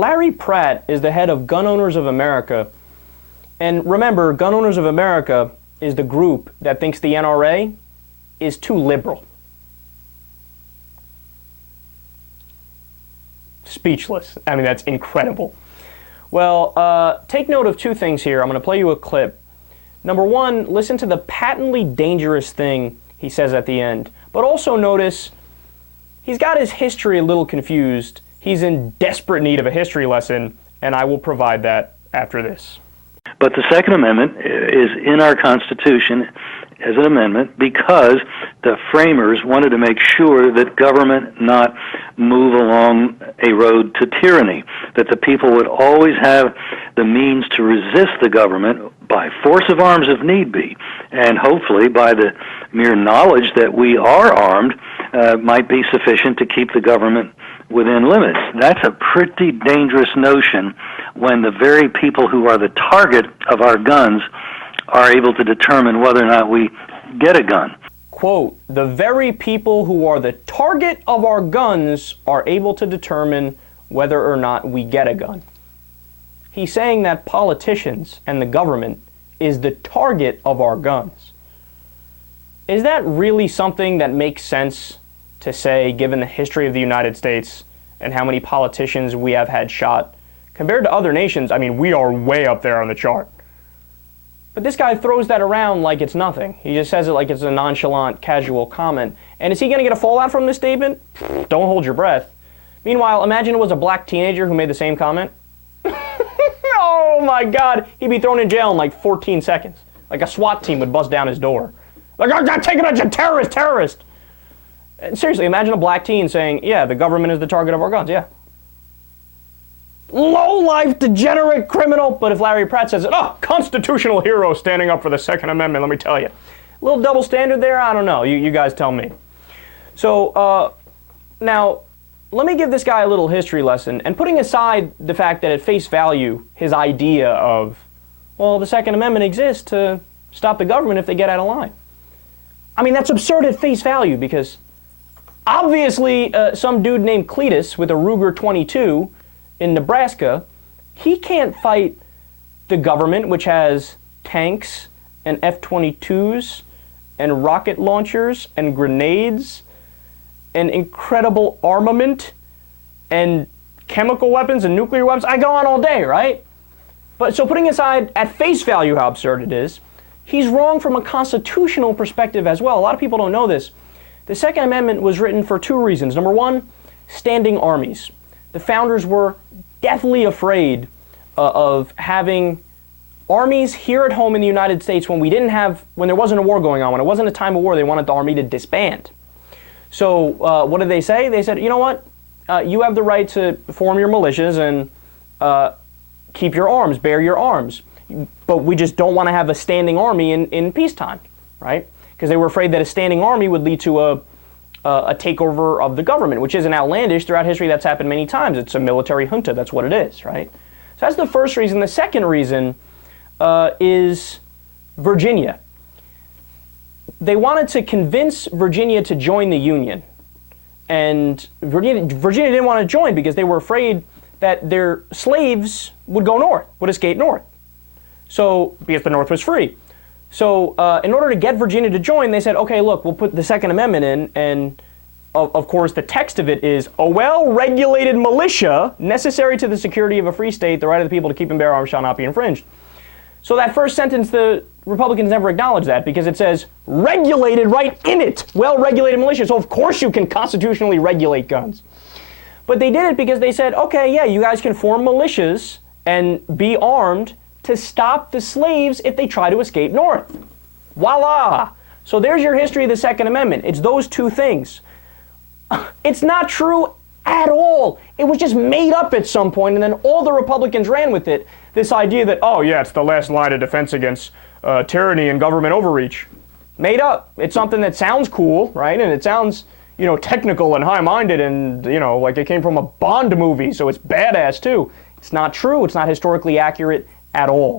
Larry Pratt is the head of Gun Owners of America. And remember, Gun Owners of America is the group that thinks the NRA is too liberal. Speechless. I mean, that's incredible. Well, take note of two things here. I'm going to play you a clip. Number one, listen to the patently dangerous thing he says at the end. But also notice he's got his history a little confused. He's in desperate need of a history lesson, and I will provide that after this. But the Second Amendment is in our Constitution as an amendment because the framers wanted to make sure that government not move along a road to tyranny, that the people would always have the means to resist the government by force of arms if need be, and hopefully by the mere knowledge that we are armed might be sufficient to keep the government within limits. That's a pretty dangerous notion when the very people who are the target of our guns are able to determine whether or not we get a gun. Quote, the very people who are the target of our guns are able to determine whether or not we get a gun. He's saying that politicians and the government is the target of our guns. Is that really something that makes sense to say, given the history of the United States and how many politicians we have had shot? Compared to other nations, I mean, we are way up there on the chart. But this guy throws that around like it's nothing. He just says it like it's a nonchalant, casual comment. And is he going to get a fallout from this statement? Don't hold your breath. Meanwhile, imagine it was a black teenager who made the same comment. Oh my God, he'd be thrown in jail in like 14 seconds. Like a SWAT team would bust down his door. Like, I got taken as a terrorist. And seriously, imagine a black teen saying, yeah, the government is the target of our guns, yeah. Low-life, degenerate criminal. But if Larry Pratt says it, oh, constitutional hero standing up for the Second Amendment, let me tell you. A little double standard there? I don't know. You guys tell me. So, now, let me give this guy a little history lesson. And putting aside the fact that at face value, his idea of, well, the Second Amendment exists to stop the government if they get out of line. I mean, that's absurd at face value because obviously some dude named Cletus with a Ruger 22 in Nebraska, he can't fight the government, which has tanks and F-22s and rocket launchers and grenades and incredible armament and chemical weapons and nuclear weapons. I go on all day, right? But so putting aside at face value how absurd it is, he's wrong from a constitutional perspective as well. A lot of people don't know this. The Second Amendment was written for two reasons. Number one, standing armies. The founders were deathly afraid of having armies here at home in the United States when there wasn't a war going on, when it wasn't a time of war. They wanted the army to disband. So what did they say? They said, you know what? You have the right to form your militias and keep your arms, bear your arms. But we just don't want to have a standing army in peacetime, right? Because they were afraid that a standing army would lead to a takeover of the government, which isn't outlandish. Throughout history, that's happened many times. It's a military junta. That's what it is, right? So that's the first reason. The second reason is Virginia. They wanted to convince Virginia to join the Union. And Virginia didn't want to join because they were afraid that their slaves would go north, would escape north. So, because the North was free. So, in order to get Virginia to join, they said, okay, look, we'll put the Second Amendment in, and of course the text of it is, a well-regulated militia necessary to the security of a free state, the right of the people to keep and bear arms shall not be infringed. So that first sentence, the Republicans never acknowledge that because it says regulated right in it, well-regulated militia. So of course you can constitutionally regulate guns. But they did it because they said, okay, yeah, you guys can form militias and be armed to stop the slaves if they try to escape north. Voila! So there's your history of the Second Amendment. It's those two things. It's not true at all. It was just made up at some point, and then all the Republicans ran with it. This idea that, oh yeah, it's the last line of defense against tyranny and government overreach. Made up. It's something that sounds cool, right? And it sounds, technical and high-minded and, like it came from a Bond movie, so it's badass too. It's not true. It's not historically accurate at all.